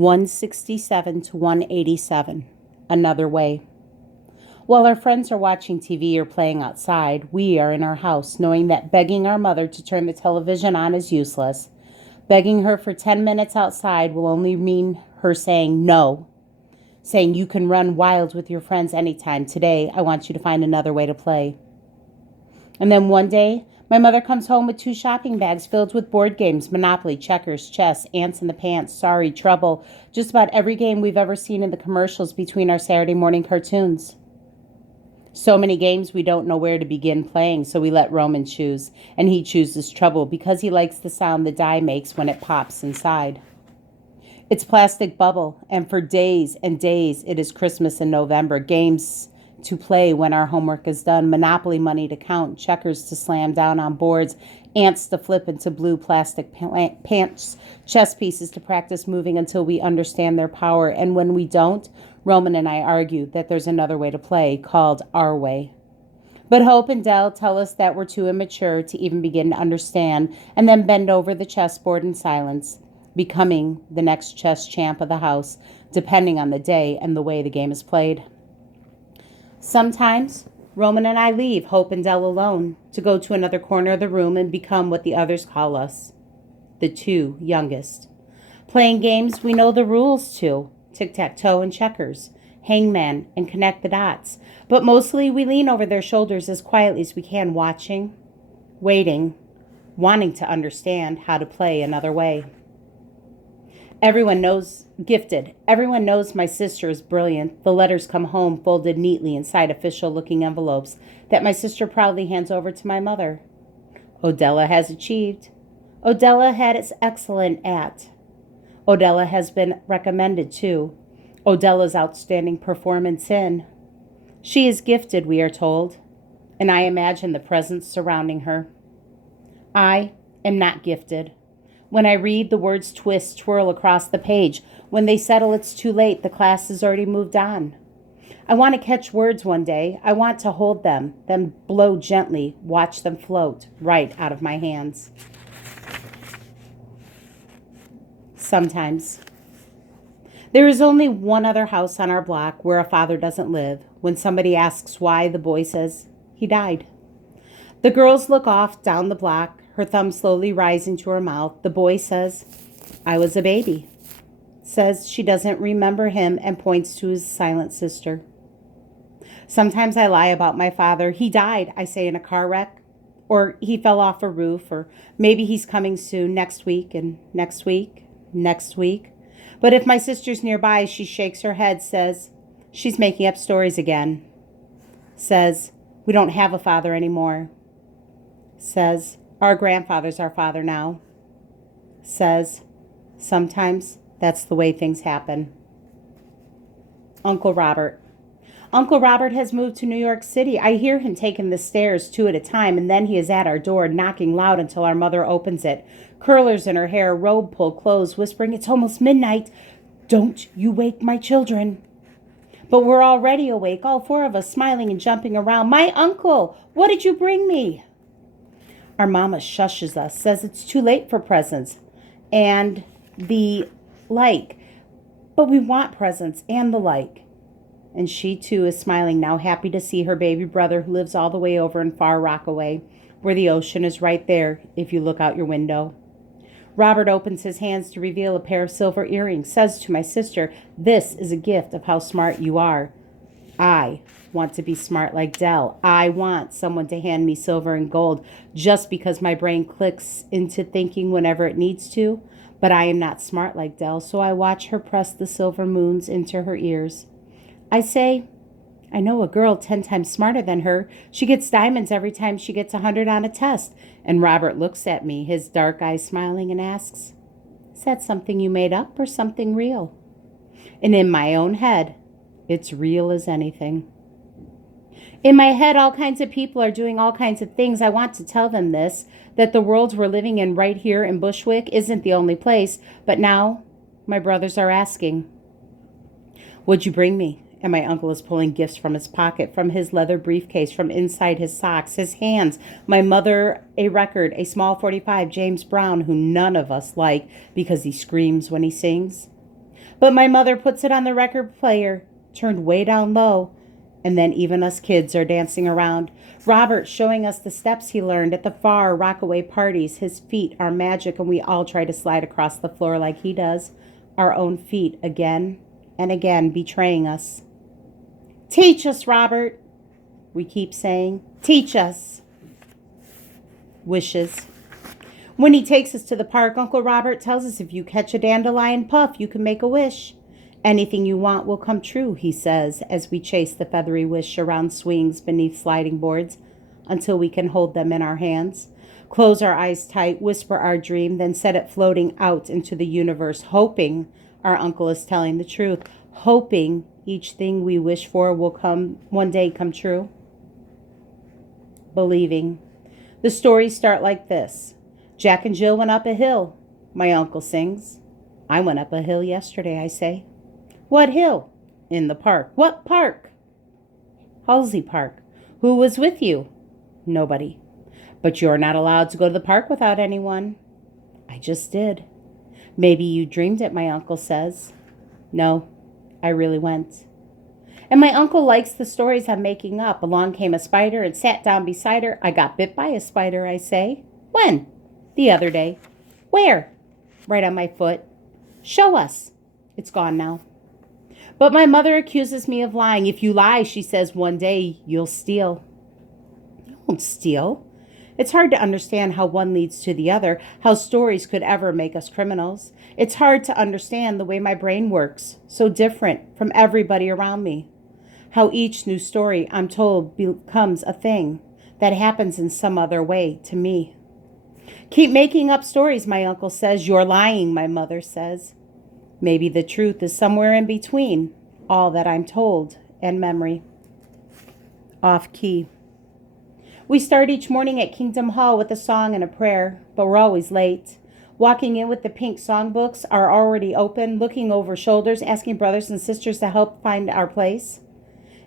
167 to 187. Another way. While our friends are watching TV or playing outside, we are in our house, knowing that begging our mother to turn the television on is useless. Begging her for 10 minutes outside will only mean her saying no, saying you can run wild with your friends anytime. Today, I want you to find another way to play. And then one day, my mother comes home with 2 shopping bags filled with board games, Monopoly, checkers, chess, Ants in the Pants, Sorry, Trouble, just about every game we've ever seen in the commercials between our Saturday morning cartoons. So many games we don't know where to begin playing, so we let Roman choose, and he chooses Trouble because he likes the sound the die makes when it pops inside. It's plastic bubble, and for days and days it is Christmas in November. Games to play when our homework is done, Monopoly money to count, checkers to slam down on boards, ants to flip into blue plastic pants, chess pieces to practice moving until we understand their power, and when we don't, Roman and I argue that there's another way to play called our way. But Hope and Dell tell us that we're too immature to even begin to understand, and then bend over the chessboard in silence, becoming the next chess champ of the house, depending on the day and the way the game is played. Sometimes, Roman and I leave Hope and Dell alone to go to another corner of the room and become what the others call us, the 2 youngest. Playing games we know the rules to, tic-tac-toe and checkers, hangman and connect the dots, but mostly we lean over their shoulders as quietly as we can, watching, waiting, wanting to understand how to play another way. Everyone knows my sister is brilliant. The letters come home folded neatly inside official-looking envelopes that my sister proudly hands over to my mother. Odella has achieved. Odella had is excellent at. Odella has been recommended to. Odella's outstanding performance in. She is gifted, we are told, and I imagine the presence surrounding her. I am not gifted. When I read, the words twist, twirl across the page. When they settle, it's too late. The class has already moved on. I want to catch words one day. I want to hold them, then blow gently, watch them float right out of my hands. Sometimes. There is only one other house on our block where a father doesn't live. When somebody asks why, the boy says, he died. The girls look off down the block, her thumb slowly rising to her mouth. The boy says, I was a baby. Says she doesn't remember him and points to his silent sister. Sometimes I lie about my father. He died, I say, in a car wreck. Or he fell off a roof. Or maybe he's coming soon, next week and next week, next week. But if my sister's nearby, she shakes her head, says, she's making up stories again. Says, we don't have a father anymore. Says, our grandfather's our father now. Says, sometimes that's the way things happen. Uncle Robert. Uncle Robert has moved to New York City. I hear him taking the stairs 2 at a time, and then he is at our door, knocking loud until our mother opens it. Curlers in her hair, robe pulled close, whispering, it's almost midnight. Don't you wake my children. But we're already awake, all 4 of us, smiling and jumping around. My uncle, what did you bring me? Our mama shushes us, says it's too late for presents and the like. But we want presents and the like. And she, too, is smiling now, happy to see her baby brother who lives all the way over in Far Rockaway, where the ocean is right there if you look out your window. Robert opens his hands to reveal a pair of silver earrings, says to my sister, this is a gift of how smart you are. I want to be smart like Dell. I want someone to hand me silver and gold just because my brain clicks into thinking whenever it needs to. But I am not smart like Dell, so I watch her press the silver moons into her ears. I say, I know a girl 10 times smarter than her. She gets diamonds every time she gets 100 on a test. And Robert looks at me, his dark eyes smiling, and asks, is that something you made up or something real? And in my own head, it's real as anything. In my head, all kinds of people are doing all kinds of things. I want to tell them this, that the world we're living in right here in Bushwick isn't the only place. But now, my brothers are asking, what'd you bring me? And my uncle is pulling gifts from his pocket, from his leather briefcase, from inside his socks, his hands. My mother, a record, a small 45, James Brown, who none of us like because he screams when he sings. But my mother puts it on the record player, turned way down low, and then even us kids are dancing around. Robert showing us the steps he learned at the far Rockaway parties. His feet are magic, and we all try to slide across the floor like he does. Our own feet again and again betraying us. Teach us, Robert, we keep saying. Teach us. Wishes. When he takes us to the park, Uncle Robert tells us if you catch a dandelion puff, you can make a wish. Anything you want will come true, he says, as we chase the feathery wish around swings beneath sliding boards until we can hold them in our hands. Close our eyes tight, whisper our dream, then set it floating out into the universe, hoping our uncle is telling the truth, hoping each thing we wish for will one day come true. Believing. The stories start like this. Jack and Jill went up a hill, my uncle sings. I went up a hill yesterday, I say. What hill? In the park. What park? Halsey Park. Who was with you? Nobody. But you're not allowed to go to the park without anyone. I just did. Maybe you dreamed it, my uncle says. No, I really went. And my uncle likes the stories I'm making up. Along came a spider and sat down beside her. I got bit by a spider, I say. When? The other day. Where? Right on my foot. Show us. It's gone now. But my mother accuses me of lying. If you lie, she says, one day you'll steal. I won't steal. It's hard to understand how one leads to the other, how stories could ever make us criminals. It's hard to understand the way my brain works, so different from everybody around me. How each new story I'm told becomes a thing that happens in some other way to me. Keep making up stories, my uncle says. You're lying, my mother says. Maybe the truth is somewhere in between all that I'm told and memory. Off key. We start each morning at Kingdom Hall with a song and a prayer, but we're always late. Walking in with the pink songbooks are already open, looking over shoulders, asking brothers and sisters to help find our place.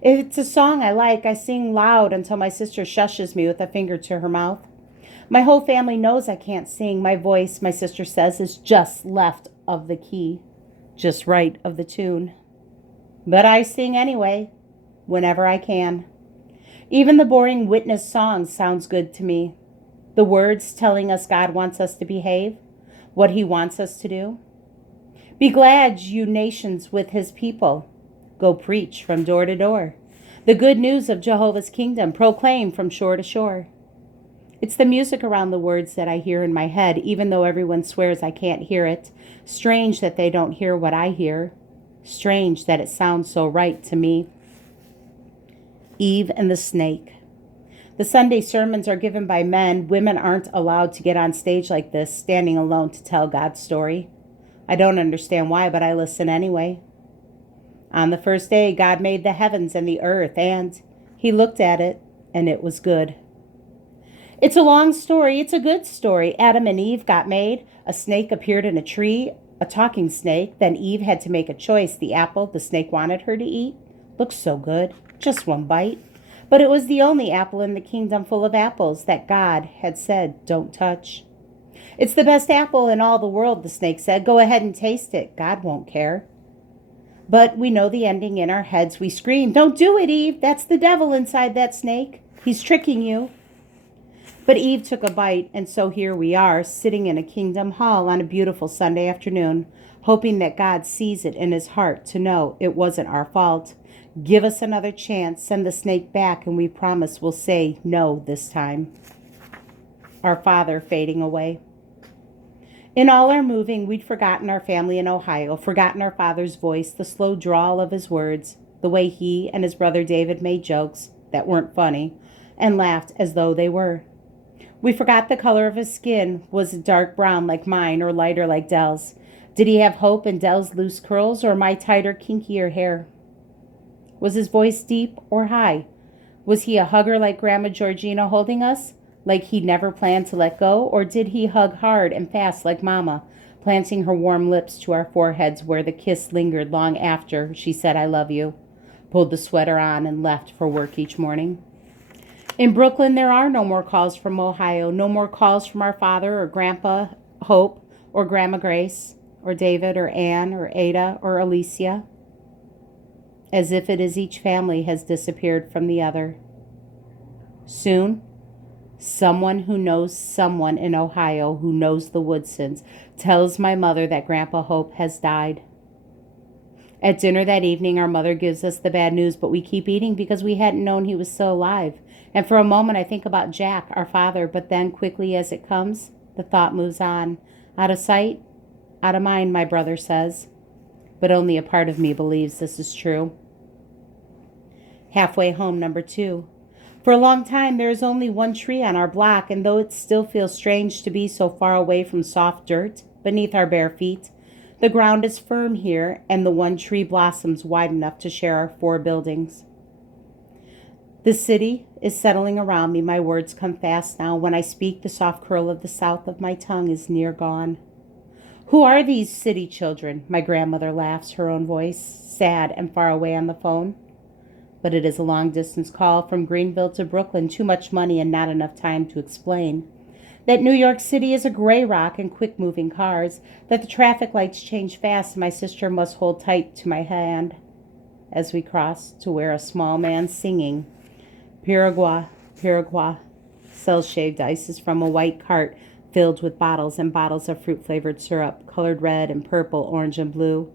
If it's a song I like, I sing loud until my sister shushes me with a finger to her mouth. My whole family knows I can't sing. My voice, my sister says, is just left of the key. Just right of the tune. But I sing anyway, whenever I can. Even the boring witness song sounds good to me. The words telling us God wants us to behave, what he wants us to do. Be glad, you nations, with his people. Go preach from door to door. The good news of Jehovah's kingdom, proclaim from shore to shore. It's the music around the words that I hear in my head, even though everyone swears I can't hear it. Strange that they don't hear what I hear. Strange that it sounds so right to me. Eve and the snake. The Sunday sermons are given by men. Women aren't allowed to get on stage like this, standing alone to tell God's story. I don't understand why, but I listen anyway. On the first day, God made the heavens and the earth, and he looked at it, and it was good. It's a long story. It's a good story. Adam and Eve got made. A snake appeared in a tree, a talking snake. Then Eve had to make a choice. The apple the snake wanted her to eat looked so good, just one bite. But it was the only apple in the kingdom full of apples that God had said, don't touch. It's the best apple in all the world, the snake said. Go ahead and taste it. God won't care. But we know the ending in our heads. We scream, don't do it, Eve. That's the devil inside that snake. He's tricking you. But Eve took a bite, and so here we are, sitting in a kingdom hall on a beautiful Sunday afternoon, hoping that God sees it in his heart to know it wasn't our fault. Give us another chance, send the snake back, and we promise we'll say no this time. Our father fading away. In all our moving, we'd forgotten our family in Ohio, forgotten our father's voice, the slow drawl of his words, the way he and his brother David made jokes that weren't funny, and laughed as though they were. We forgot the color of his skin. Was it dark brown like mine or lighter like Dell's? Did he have hope in Dell's loose curls or my tighter, kinkier hair? Was his voice deep or high? Was he a hugger like Grandma Georgina holding us, like he'd never planned to let go? Or did he hug hard and fast like Mama, planting her warm lips to our foreheads where the kiss lingered long after she said, I love you, pulled the sweater on and left for work each morning? In Brooklyn, there are no more calls from Ohio, no more calls from our father or Grandpa Hope or Grandma Grace. or David or Anne or Ada or Alicia, as if it is each family has disappeared from the other. Soon, someone who knows someone in Ohio who knows the Woodsons tells my mother that Grandpa Hope has died. At dinner that evening, our mother gives us the bad news, but we keep eating because we hadn't known he was still alive. And for a moment, I think about Jack, our father, but then quickly as it comes, the thought moves on. Out of sight, out of mind, my brother says. But only a part of me believes this is true. Halfway home, number 2. For a long time, there is only one tree on our block, and though it still feels strange to be so far away from soft dirt beneath our bare feet, the ground is firm here, and the one tree blossoms wide enough to share our 4 buildings. The city is settling around me. My words come fast now. When I speak, the soft curl of the south of my tongue is near gone. Who are these city children? My grandmother laughs, her own voice, sad and far away on the phone. But it is a long-distance call from Greenville to Brooklyn, too much money and not enough time to explain. That New York City is a gray rock and quick-moving cars, that the traffic lights change fast and my sister must hold tight to my hand as we cross to where a small man singing, Piragua, Piragua, sells shaved ices from a white cart filled with bottles and bottles of fruit-flavored syrup, colored red and purple, orange and blue,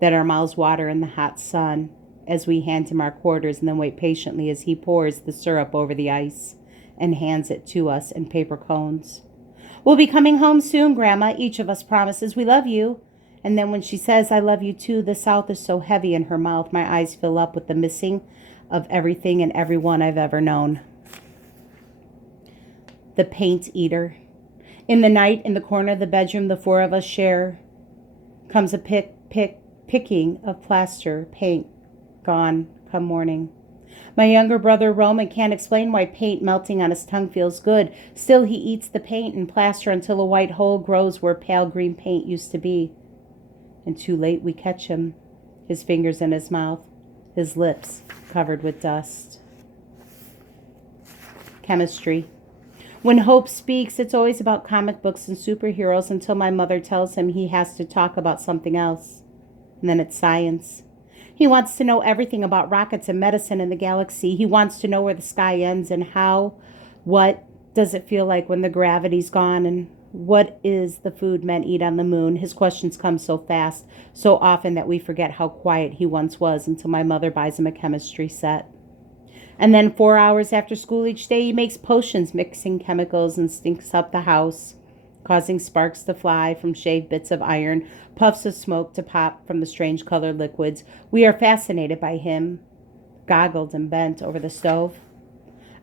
that our mouths water in the hot sun as we hand him our quarters and then wait patiently as he pours the syrup over the ice and hands it to us in paper cones. We'll be coming home soon, Grandma. Each of us promises we love you. And then when she says, I love you too, the South is so heavy in her mouth, my eyes fill up with the missing of everything and everyone I've ever known. The paint eater. In the night, in the corner of the bedroom the 4 of us share, comes a picking of plaster, paint, gone come morning. My younger brother Roman can't explain why paint melting on his tongue feels good. Still, he eats the paint and plaster until a white hole grows where pale green paint used to be. And too late we catch him, his fingers in his mouth, his lips covered with dust. Chemistry. When Hope speaks, it's always about comic books and superheroes until my mother tells him he has to talk about something else. And then it's science. He wants to know everything about rockets and medicine in the galaxy. He wants to know where the sky ends and what does it feel like when the gravity's gone, and what is the food men eat on the moon. His questions come so fast, so often that we forget how quiet he once was until my mother buys him a chemistry set. And then 4 hours after school each day, he makes potions, mixing chemicals, and stinks up the house, causing sparks to fly from shaved bits of iron, puffs of smoke to pop from the strange colored liquids. We are fascinated by him, goggled and bent over the stove,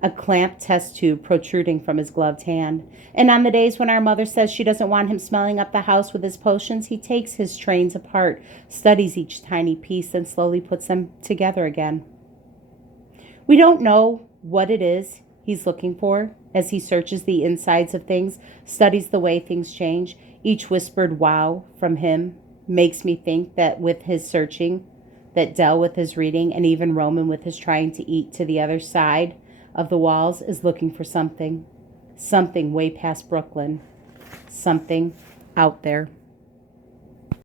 a clamped test tube protruding from his gloved hand. And on the days when our mother says she doesn't want him smelling up the house with his potions, he takes his trains apart, studies each tiny piece, and slowly puts them together again. We don't know what it is he's looking for as he searches the insides of things, studies the way things change. Each whispered wow from him makes me think that with his searching, that Dell with his reading, and even Roman with his trying to eat to the other side of the walls is looking for something way past Brooklyn, something out there.